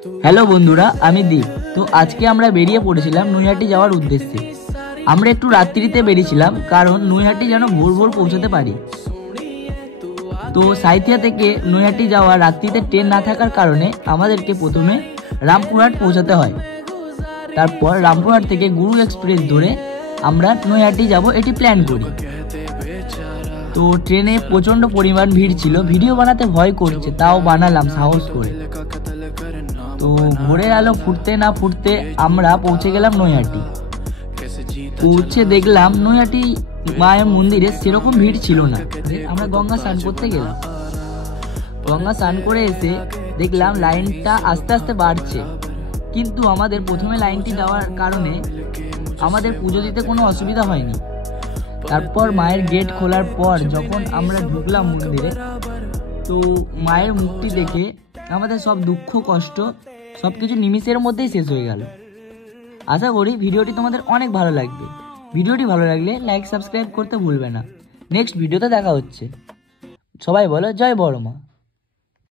Hello বন্ধুরা, আমি দীপ। তো আজকে আমরা বেরিয়ে পড়েছিলাম নৈহাটি যাওয়ার উদ্দেশ্যে। আমরা একটু রাত্রিতে বেরিয়েছিলাম, কারণ নৈহাটি যেন ভোর ভোর পৌঁছাতে পারি। তো সাঁইথিয়া থেকে নৈহাটি যাওয়া রাত্রিতে ট্রেন না থাকার কারণে আমাদেরকে প্রথমে রামপুরহাট পৌঁছাতে হয়। তারপর রামপুরহাট থেকে গুরু এক্সপ্রেস ধরে আমরা নৈহাটি যাব এটি প্ল্যান করি। তো ট্রেনে প্রচণ্ড পরিমাণ ভিড় ছিল, ভিডিও বানাতে ভয় করছে, তাও বানালাম সাহস করে। তো ভোরের আলো ফুটতে না ফুটতে আমরা পৌঁছে গেলাম নৈহাটি। পৌঁছে দেখলাম নৈহাটি মায়ের মন্দিরে সেরকম ভিড় ছিল না। আমরা গঙ্গা স্নান করতে গেলাম। গঙ্গা স্নান করে এসে দেখলাম লাইনটা আস্তে আস্তে বাড়ছে, কিন্তু আমাদের প্রথমে লাইনটি দেওয়ার কারণে আমাদের পুজো দিতে কোনো অসুবিধা হয়নি। তারপর মায়ের গেট খোলার পর যখন আমরা ঢুকলাম মন্দিরে, তো মায়ের মুখটি দেখে আমাদের সব দুঃখ কষ্ট সবকিছু নিমিষের মধ্যেই শেষ হয়ে গেল। আশা করি ভিডিওটি তোমাদের অনেক ভালো লাগবে। ভিডিওটি ভালো লাগলে লাইক সাবস্ক্রাইব করতে ভুলবে না। নেক্সট ভিডিওতে দেখা হচ্ছে। সবাই বলো জয় বড় মা।